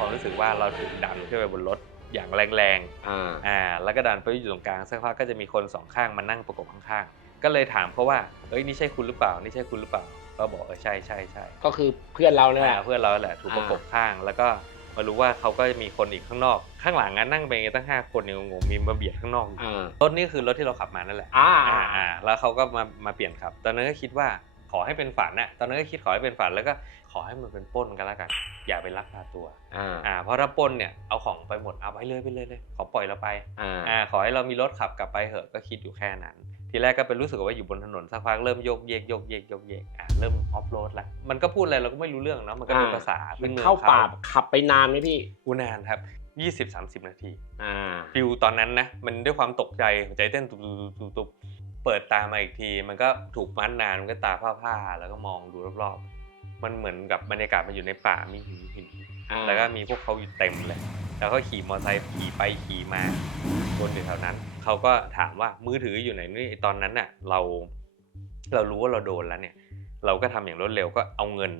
ความรู้สึกว่าเราถูกดันขึ้นไปบนรถอย่างแรงอ่าๆ อ่า แล้วก็ดันไปอยู่ตรงกลางสักพักก็จะมีคนสองข้างมานั่งประกบข้างๆ ก็เลยถามเขาว่า เอ้ยนี่ใช่คุณหรือเปล่า นี่ใช่คุณหรือเปล่า ก็บอกเออใช่ใช่ใช่ก็คือเพื่อนเราเนี่ยแหละ อ่าเพื่อนเราแหละถูกประกบข้าง แล้วก็มารู้ว่าเขาก็จะมีคนอีกข้างนอก ข้างหลังนั้นนั่งไปตั้งห้าคนเนี่ยงงๆมีมาเบียดข้างนอกอยู่อ่ารถนี่คือรถที่เราขับมานั่นแหละ อ่า อ่าอ่าแล้วเขาก็มามาเปลี่ยนขับ ตอนนั้นก็คิดว่า ขอให้เป็นฝันน่ะตอนนั้นก็คิดขอให้เป็นฝันแล้วก็ขอให้มันเป็นปล้นกันแล้วกัน อย่าไปลักพาตัวอ่าอ่าเพราะถ้าปล้นเนี่ยเอาของไปหมดเอาไปเลยไปเลยเลยขอปล่อยเราไปอ่าอ่าขอให้เรามีรถขับกลับไปเหอะก็คิดอยู่แค่นั้น ทีแรกก็เป็นรู้สึกว่าอยู่บนถนนสักพักเริ่มโยกเยกโยกเยกโยกเยกอ่าเริ่มออฟโรดละมันก็พูดอะไรเราก็ไม่รู้เรื่องเนาะมันก็เป็นภาษามัพื้นนเมืองเข้าป่าขับไปนานไหมพี่อูนานครับ20-30 นาทีอ่าฟิลตอนนั้นนะมันด้วยความตกใจหัวใจเต้นตุบตุบตุบ เปิดตามาอีกที มันก็ถูกมัดนานมันก็ตาผ้าๆแล้วก็มองดูรอบๆ มันเหมือนกับบรรยากาศมันอยู่ในป่ามีหินหินอ่าแล้วก็มีพวกเขาอยู่เต็มเลย แล้วก็ขี่มอเตอร์ไซค์ขี่ไปขี่มาวนอยู่แถวนั้น เขาก็ถามว่ามือถืออยู่ไหนนี่ตอนนั้นน่ะเราเรารู้ว่าเราโดนแล้วเนี่ย เราก็ทำอย่างรวดเร็วก็เอาเงิน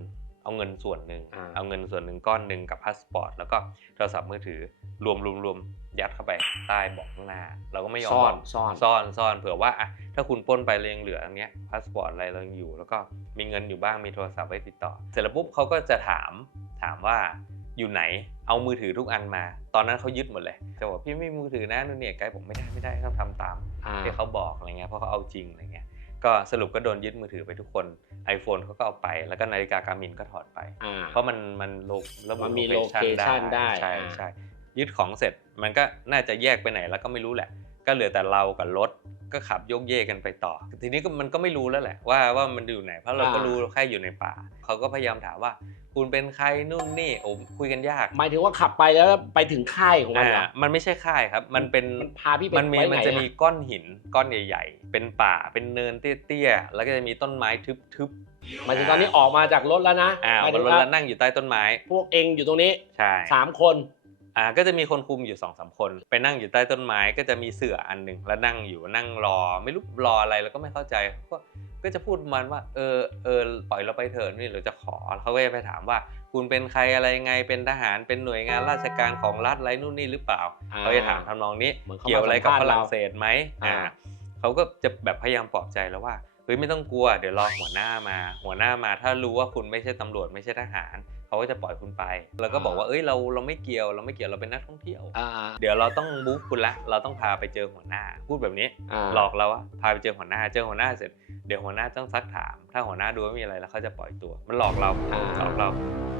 เอาเงินส่วนหนึ่งอ่าเอาเงินส่วนหนึ่งก้อนหนึ่งกับพาสปอร์ตแล้วก็โทรศัพท์มือถือรวมรวมรวมยัดเข้าไปใต้เบาะข้างหน้า เราก็ไม่ยอมซ่อนบอกซ่อนซ่อนซ่อนเผื่อว่าอะถ้าคุณปล้นไปเรายังเหลืออันเนี้ยพาสปอร์ตอะไรเรายังอยู่ แล้วก็มีเงินอยู่บ้างมีโทรศัพท์ไว้ติดต่อ เสร็จแล้วปุ๊บเขาก็จะถามถามว่าอยู่ไหนเอามือถือทุกอันมา ตอนนั้นเขายึดหมดเลยจะบอกพี่ไม่มีมือถือนะนู่นเนี่ยไกด์ผมไม่ได้ไม่ได้ต้องทำตามอ่าที่เขาบอกอะไรเงี้ยเพราะเขาเอาจริงอะไรเงี้ยก็สรุปก็โดนยึดมือถือไปทุกคน iPhone เขาก็เอาไป แล้วก็นาฬิกาการมินก็ถอดไปอ่าเพราะมันมันโลระบุมันมี location location ได้ใช่อ่าใช่ยึดของเสร็จมันก็น่าจะแยกไปไหนแล้วก็ไม่รู้แหละ ก็เหลือแต่เรากับรถ ก็ขับโยกเยกกันไปต่อ ทีนี้ก็มันก็ไม่รู้แล้วแหละว่าว่ามันอยู่ไหนเพราะเราก็รู้แค่อยู่ในป่าเขาก็พยายามถามว่า คุณเป็นใครนู่นนี่โอ้คุยกันยากหมายถึงว่าขับไปแล้วไปถึงค่ายของมันเหรออ่ามันไม่ใช่ค่ายครับ มันเป็นมันพาพี่ไปมันมีไว้ไหนมันจะมีอก้อนหินก้อนใหญ่ ๆ เป็นป่าเป็นเนินเตี้ยๆแล้วก็จะมีต้นไม้ทึบๆหมายถึงตอนนี้ออกมาจากรถแล้วนะอ่าหมายบถึนงรถว่าแล้วนั่งอยู่ใต้ต้นไม้พวกเองอยู่ตรงนี้ใช่ สามคน อ่าก็จะมีคนคุมอยู่สองสามคน ไปนั่งอยู่ใต้ต้นไม้ก็จะมีเสื่ออันหนึ่งแล้วนั่งอยู่นั่งรอ ไม่รู้รออะไรแล้วก็ไม่เข้าใจก็ก็จะพูดประมันว่าเออเออปล่อยเราไปเถอะนี่เราจะขอเขาก็จะไปถามว่า คุณเป็นใครอะไรยังไงเป็นทหารเป็นหน่วยงานราชการของรัฐอะไรนู่นนี่หรือเปล่าอ่าเขาจะถามทำนองนี้เหมือนเขาเกี่ยวอะไรกับมาสัฝมภาษณ์รั่งเศสไหมเราอ่าอ่าเขาก็จะแบบพยายามปลอบใจแล้วว่าเฮ้ยไม่ต้องกลัวเดี๋ยวรอหัวหน้ามา หัวหน้ามาถ้ารู้ว่าคุณไม่ใช่ตำรวจไม่ใช่ทหาร เขาก็จะปล่อยคุณไป แล้วก็บอกว่าเอ้ยเราเราไม่เกี่ยวเราไม่เกี่ยวเราเป็นนักท่องเที่ยว อ่า เดี๋ยวเราต้องบุ๊กคุณละ เราต้องพาไปเจอหัวหน้า พูดแบบนี้าหลอกเราว่าพาไปเจอหัวหน้า เจอหัวหน้าเสร็จ เดี๋ยวหัวหน้าต้องซักถาม ถ้าหัวหน้าดูว่ามีอะไรแล้วเขาจะปล่อยตัว มันหลอกเราอ่าหลอกเรา